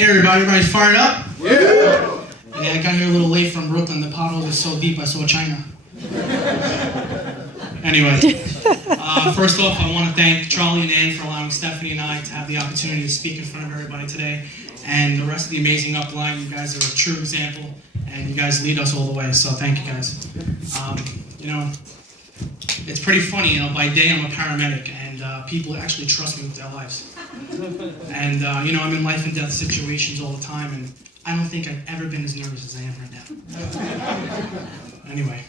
Hey everybody, everybody's fired up? Yeah! Yeah, I got here a little late from Brooklyn. The potholes are so deep I saw China. Anyway, first off, I want to thank Charlie and Ann for allowing Stephanie and I to have the opportunity to speak in front of everybody today. And the rest of the amazing upline, you guys are a true example, and you guys lead us all the way, so thank you guys. It's pretty funny, by day I'm a paramedic, and people actually trust me with their lives. And, I'm in life and death situations all the time, and I don't think I've ever been as nervous as I am right now. Anyway,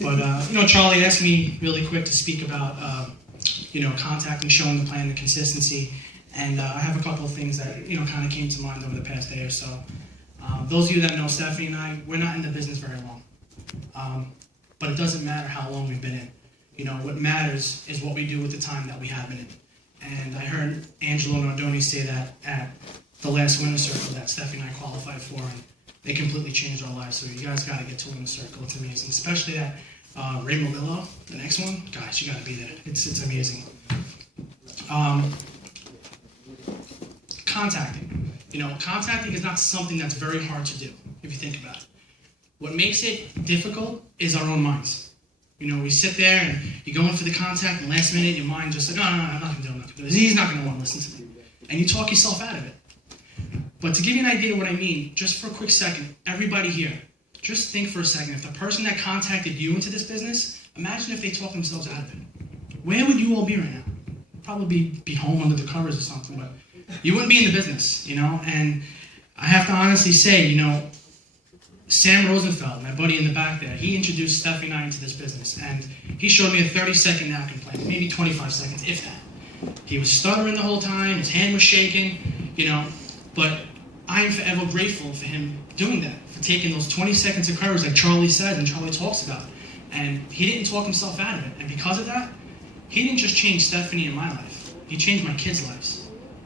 but, Charlie asked me really quick to speak about, contacting, showing the plan, the consistency, and I have a couple of things that, kind of came to mind over the past day or so. Those of you that know Stephanie and I, we're not in the business very long. But it doesn't matter how long we've been in. What matters is what we do with the time that we have been in. And I heard Angelo Nardoni say that at the last Winner's Circle that Stephanie and I qualified for, and they completely changed our lives. So you guys got to get to Winner's Circle. It's amazing, especially that Ray Mobillo, the next one. Guys, you got to be there. It's amazing. Contacting. Contacting is not something that's very hard to do, if you think about it. What makes it difficult is our own minds. We sit there and you go in for the contact, and last minute your mind just like, no, I'm not going to do it, I'm not going to do it. He's not going to want to listen to me. And you talk yourself out of it. But to give you an idea of what I mean, just for a quick second, everybody here, just think for a second. If the person that contacted you into this business, imagine if they talked themselves out of it. Where would you all be right now? Probably be home under the covers or something, but you wouldn't be in the business, And I have to honestly say, Sam Rosenfeld, my buddy in the back there, he introduced Stephanie and I into this business, and he showed me a 30-second napkin plan, maybe 25 seconds, if that. He was stuttering the whole time, his hand was shaking, but I am forever grateful for him doing that, for taking those 20 seconds of courage like Charlie said and Charlie talks about. And he didn't talk himself out of it, and because of that, he didn't just change Stephanie and my life, he changed my kids' lives.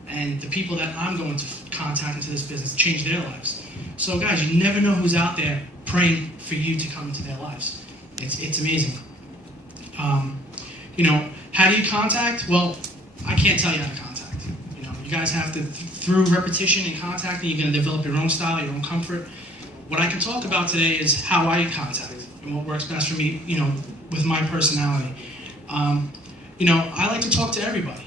And the people that I'm going to contact into this business change their lives. So guys, you never know who's out there praying for you to come into their lives. It's amazing. How do you contact? Well, I can't tell you how to contact. You guys have to, through repetition and contacting, you're going to develop your own style, your own comfort. What I can talk about today is how I contact and what works best for me, with my personality. I like to talk to everybody.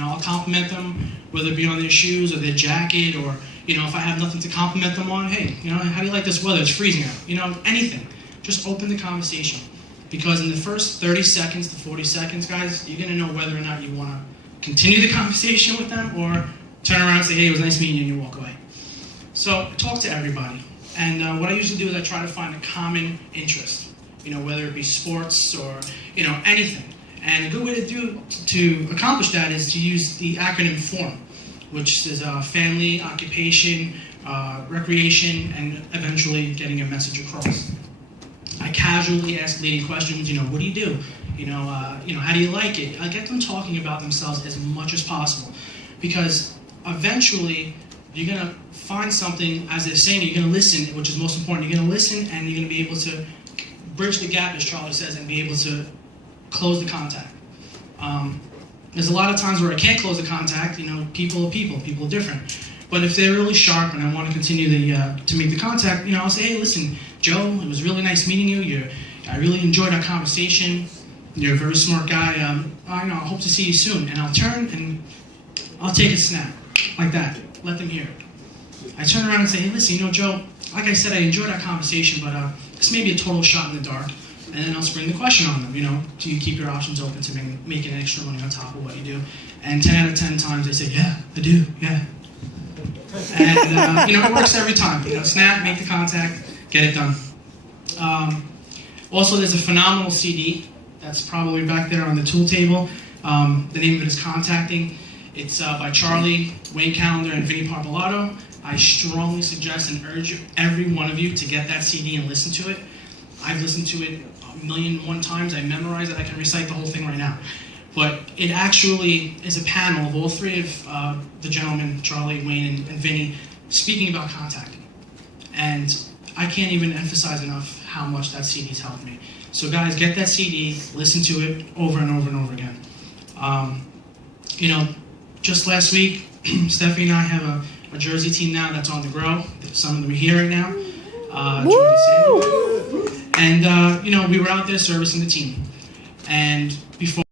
I'll compliment them, whether it be on their shoes or their jacket, or, if I have nothing to compliment them on, hey, how do you like this weather? It's freezing out. Anything. Just open the conversation. Because in the first 30 seconds to 40 seconds, guys, you're going to know whether or not you want to continue the conversation with them or turn around and say, hey, it was nice meeting you, and you walk away. So talk to everybody. And what I usually do is I try to find a common interest, whether it be sports or, anything. And a good way to accomplish that is to use the acronym FORM, which is family, occupation, recreation, and eventually getting a message across. I casually ask leading questions, what do you do? How do you like it? I get them talking about themselves as much as possible, because eventually you're going to find something, as they're saying, you're going to listen, which is most important. You're going to listen, and you're going to be able to bridge the gap, as Charlie says, and be able to close the contact. There's a lot of times where I can't close the contact. People are people. People are different. But if they're really sharp and I want to continue to make the contact, I'll say, hey, listen, Joe, it was really nice meeting you. I really enjoyed our conversation. You're a very smart guy. I hope to see you soon. And I'll turn and I'll take a snap like that. Let them hear it. I turn around and say, hey, listen, Joe, like I said, I enjoyed our conversation, but this may be a total shot in the dark. And then I'll spring the question on them, do you keep your options open to making extra money on top of what you do? And 10 out of 10 times they say, yeah, I do, yeah. And, it works every time. Snap, make the contact, get it done. Also, there's a phenomenal CD that's probably back there on the tool table. The name of it is Contacting. It's by Charlie, Wayne Callender, and Vinny Parpolato. I strongly suggest and urge every one of you to get that CD and listen to it. I've listened to it 1,000,001 times. I memorized it. I can recite the whole thing right now. But it actually is a panel of all three of the gentlemen, Charlie, Wayne, and Vinny, speaking about contacting. And I can't even emphasize enough how much that CD's helped me. So guys, get that CD, listen to it over and over and over again. Just last week, Stephanie and I have a Jersey team now that's on the grow. Some of them are here right now. And, you know, we were out there servicing the team. And before